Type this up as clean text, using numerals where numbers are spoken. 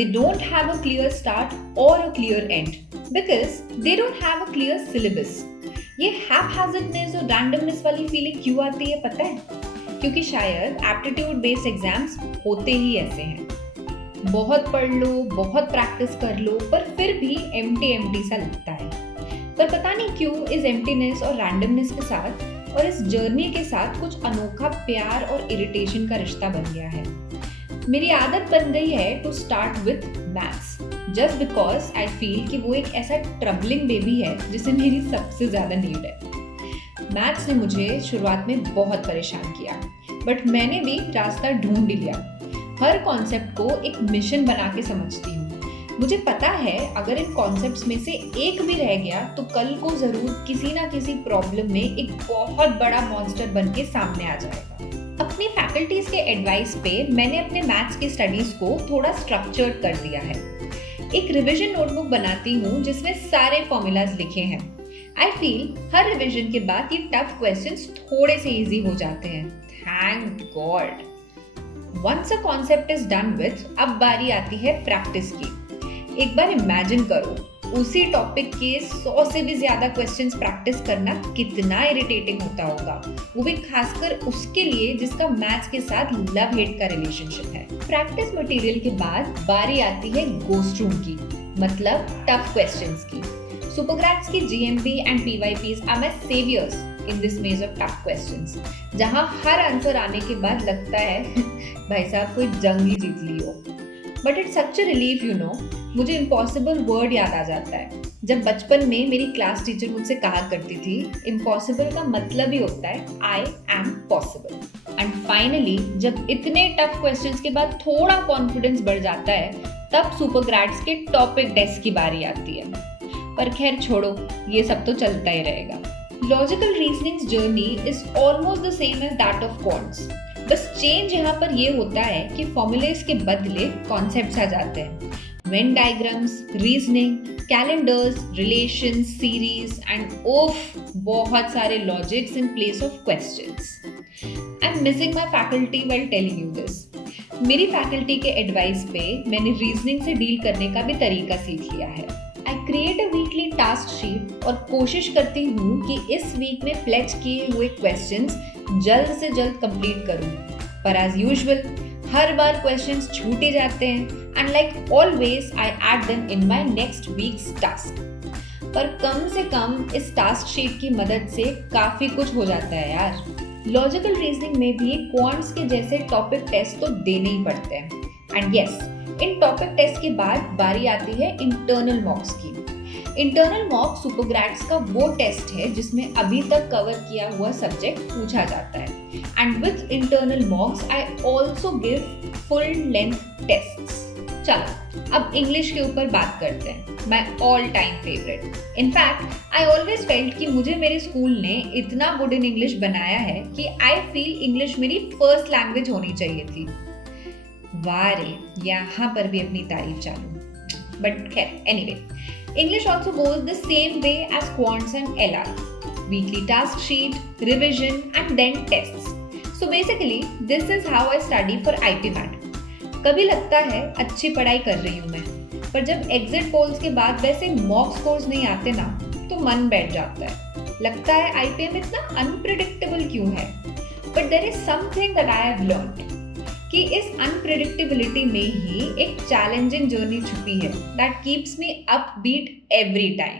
they don't have a clear start or a clear end because they don't have a clear syllabus. ये haphazardness और randomness वाली feeling क्यों आती है पता है? क्योंकि शायद एप्टीट्यूड बेस्ड एग्जाम्स होते ही ऐसे हैं। बहुत पढ़ लो, बहुत प्रैक्टिस कर लो, पर फिर भी एम्प्टी सा लगता है। पर पता नहीं क्यों इस एम्प्टीनेस और रैंडमनेस के साथ और इस जर्नी के साथ कुछ अनोखा प्यार और इरिटेशन का रिश्ता बन गया है। मेरी आदत बन गई है to start with maths just because I feel कि वो एक ऐसा ट्रबलिंग बेबी है जिसे मेरी सबसे ज्यादा नीड है। मैथ्स ने मुझे शुरुआत में बहुत परेशान किया, बट मैंने भी रास्ता ढूंढ लिया। हर कॉन्सेप्ट को एक मिशन बना के समझती हूँ। मुझे पता है अगर इन कॉन्सेप्ट्स में से एक भी रह गया तो कल को जरूर किसी ना किसी प्रॉब्लम में एक बहुत बड़ा मॉन्स्टर बन के सामने आ जाएगा। अपनी फैकल्टीज के एडवाइस पे मैंने अपने मैथ्स की स्टडीज को थोड़ा स्ट्रक्चर्ड कर दिया है। एक रिवीजन नोटबुक बनाती हूँ जिसमें सारे फॉर्मूलाज लिखे हैं। आई फील हर रिवीजन के बाद ये टफ क्वेश्चंस थोड़े से इजी हो जाते हैं। Thank God. Once a concept is done with, अब बारी आती है प्रैक्टिस की। एक बार इमेजिन करो, उसी टॉपिक के 100 से भी ज्यादा क्वेश्चंस प्रैक्टिस करना कितना इरिटेटिंग होता होगा, वो भी खासकर उसके लिए जिसका मैथ्स के साथ लव हेट का रिलेशनशिप है। प्रैक्टिस मटेरियल के बाद बारी आती है गोस्ट रूम की, मतलब टफ क्वेश्चंस की। सुपरग्रेड्स की GMP and PYPs are my saviors in this maze of tough questions, जहां हर आंसर आने के बाद लगता है भाई साहब कोई जंग ही जीत ली हो। But it's such a relief you know. मुझे इम्पॉसिबल वर्ड याद आ जाता है। जब बचपन में मेरी क्लास टीचर मुझसे कहा करती थी इम्पॉसिबल का मतलब ही होता है I am possible. And finally जब इतने टफ क्वेश्चंस के बाद थोड़ा कॉन्फिडेंस बढ़ जाता है तब सुपरग्रेड्स के टॉपिक टेस्ट की बारी आती है। पर खैर छोड़ो, ये सब तो चलता ही रहेगा। Logical reasoning journey is almost the same as that of quants. बस चेंज यहाँ पर ये होता है कि फॉर्मूलेस के बदले कॉन्सेप्ट्स आ जाते हैं। Venn diagrams, reasoning, calendars, relations, series and बहुत सारे logics in place of questions. I am missing my faculty while telling you this. मेरी फैकल्टी के एडवाइस पे मैंने रीजनिंग से डील करने का भी तरीका सीख लिया है। I create a weekly task sheet और कोशिश करती हूँ कि इस वीक में प्लेज किए हुए क्वेश्चंस जल्द से जल्द कंप्लीट करूँ। पर एज यूजुअल हर बार क्वेश्चंस छूट ही जाते हैं and like always I add them in my next weeks task. पर कम से कम इस टास्क शीट की मदद से काफी कुछ हो जाता है यार। लॉजिकल रीजनिंग में भी क्वांट्स के जैसे टॉपिक टेस्ट तो देने ही पड़ते हैं। And yes, in topic test के बाद बारी आती है इंटरनल मॉक्स की। इंटरनल मॉक सुपरग्रेड्स का वो टेस्ट है जिसमें अभी तक कवर किया हुआ सब्जेक्ट पूछा जाता है। And with internal मॉक्स I also give full length tests. चलो अब इंग्लिश के ऊपर बात करते हैं, my all time favourite. In fact I always felt कि मुझे मेरे स्कूल ने इतना गुड इन इंग्लिश बनाया है कि आई फील इंग्लिश मेरी फर्स्ट लैंग्वेज होनी चाहिए थी। वाह रे, यहाँ पर भी अपनी तारीफ चालू। बट खैर anyway, English also goes the same way as quants and LR. Weekly task sheet, revision and then tests. So basically this is how I study for IP MAT. कभी लगता है अच्छी पढ़ाई कर रही हूँ मैं, पर जब एग्जिट पोल्स के बाद वैसे मॉक स्कोर्स नहीं आते ना तो मन बैठ जाता है। लगता है IPM इतना अनप्रेडिक्टेबल क्यों है? But there is something that I have learned कि इस अनप्रेडिक्टेबिलिटी में ही एक चैलेंजिंग जर्नी छुपी है that keeps me upbeat every time.